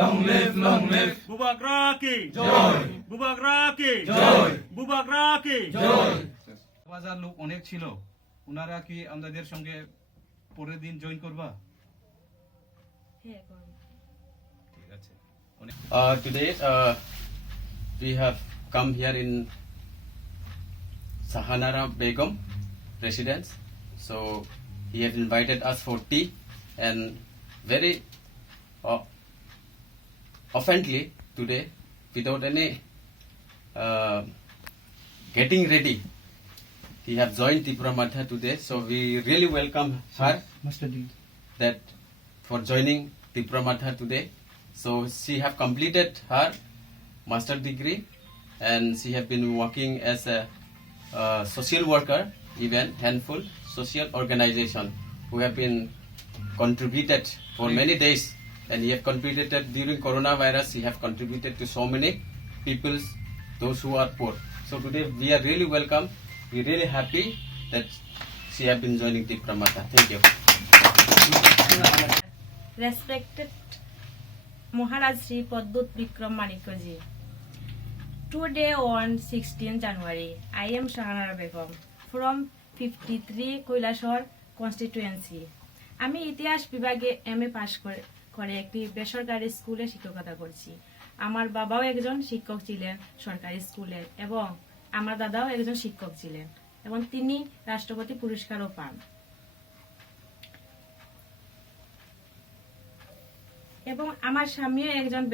long live, long live. Bubagra ki Joy, Bubagra ki joy, Bubagra ki joy. বাজার লোক অনেক ছিল, ওনারা কি আমাদের সঙ্গে পরের দিন জয়েন করবা? ঠিক আছে। Today we have come here in Sahanara Begum residence. So he has invited us for tea and very oftenly today without any getting ready. He have joined Tipra Motha today, so we really welcome her that for joining Tipra Motha today. So she have completed her master degree and she have been working as a social worker, even handful social organization who have been contributed for many days, and he have contributed during coronavirus. He have contributed to so many people, those who are poor. So today we are really welcome. We are really happy that she have been joining Tipra Motha. Thank you. Respected Maharaj Sri Padut Vikram Manikji. Today on 16 January, I am Sahanara Begum from 53 Kailashaharo constituency. আমি ইতিহাস বিভাগে MA pass করে একটি বেসরকারি স্কুলে শিক্ষকতা করছি। আমার বাবাও একজন শিক্ষক ছিলেন সরকারি স্কুলে এবং আমার দাদাও একজন শিক্ষক ছিলেন এবং তিনি রাষ্ট্রপতি পুরস্কারও পান। এবং আমার স্বামীও একজন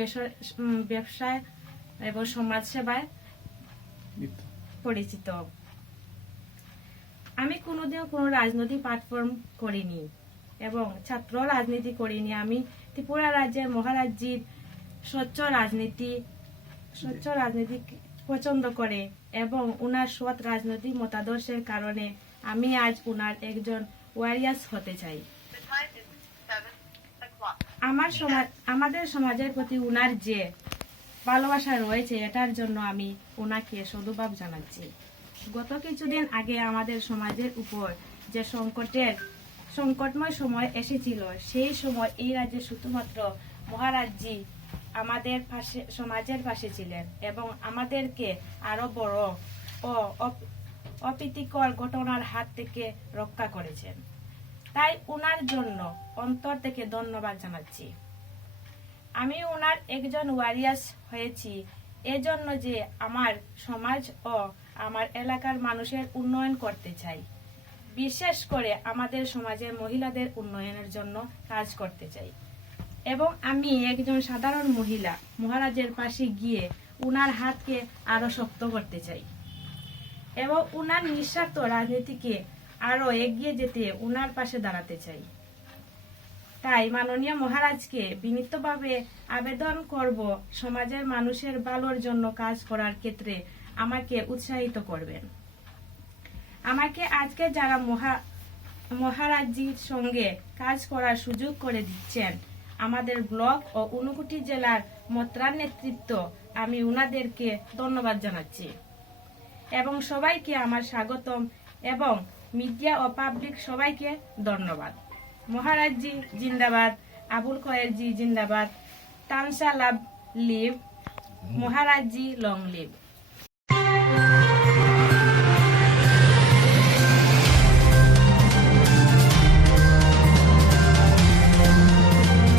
ব্যবসায় এবং সমাজ সেবায় পরিচিত। আমি কোনোদিন কোনো রাজনৈতিক প্ল্যাটফর্ম করিনি এবং ছাত্র রাজনীতি করিনি। আমি ত্রিপুরা রাজ্যের মহারাজজির স্বচ্ছ রাজনীতি পছন্দ করে এবং উনার সৎ রাজনৈতিক মতাদর্শের কারণে আমি আজ উনার একজন ওয়ারিয়ার্স হতে চাই। আমাদের সমাজের প্রতি উনার যে ভালোবাসা রয়েছে এটার জন্য আমি ওনাকে সাধুবাদ জানাচ্ছি। গত কিছুদিন আগে আমাদের সমাজের উপর যে সংকটময় সময় এসেছিল, সেই সময় এই রাজ্যে শুধুমাত্র মহারাজজি আমাদের পাশে, সমাজের পাশে ছিলেন এবং আমাদেরকে আরো বড় ও অপ্রীতিকর ঘটনার হাত থেকে রক্ষা করেছেন। তাই উনার জন্য অন্তর থেকে ধন্যবাদ জানাচ্ছি। আমি উনার একজন ওয়ারিয়ার্স হয়েছি এজন্য যে আমার সমাজ ও আমার এলাকার মানুষের উন্নয়ন করতে চাই, বিশেষ করে আমাদের সমাজের মহিলাদের উন্নয়নের জন্য কাজ করতে চাই এবং আমি একজন সাধারণ মহিলা মহারাজের পাশে গিয়ে উনার হাতকে আরো শক্ত করতে চাই এবং উনার নিঃস্বার্থ রাজনীতিকে আরো এগিয়ে যেতে উনার পাশে দাঁড়াতে চাই। তাই মাননীয় মহারাজকে বিনীতভাবে আবেদন করব সমাজের মানুষের ভালোর জন্য কাজ করার ক্ষেত্রে আমাকে উৎসাহিত করবেন। আমাকে আজকে যারা মহারাজজির সঙ্গে কাজ করার সুযোগ করে দিচ্ছেন, আমাদের ব্লক ও ঊনকোটি জেলার মত্রার নেতৃত্ব, আমি উনাদেরকে ধন্যবাদ জানাচ্ছি এবং সবাইকে আমার স্বাগতম এবং মিডিয়া ও পাবলিক সবাইকে ধন্যবাদ। মহারাজজি জিন্দাবাদ, আবুল খয়েরজি জিন্দাবাদ, তানসা লাভ লিভ, মহারাজজি লং লিভ।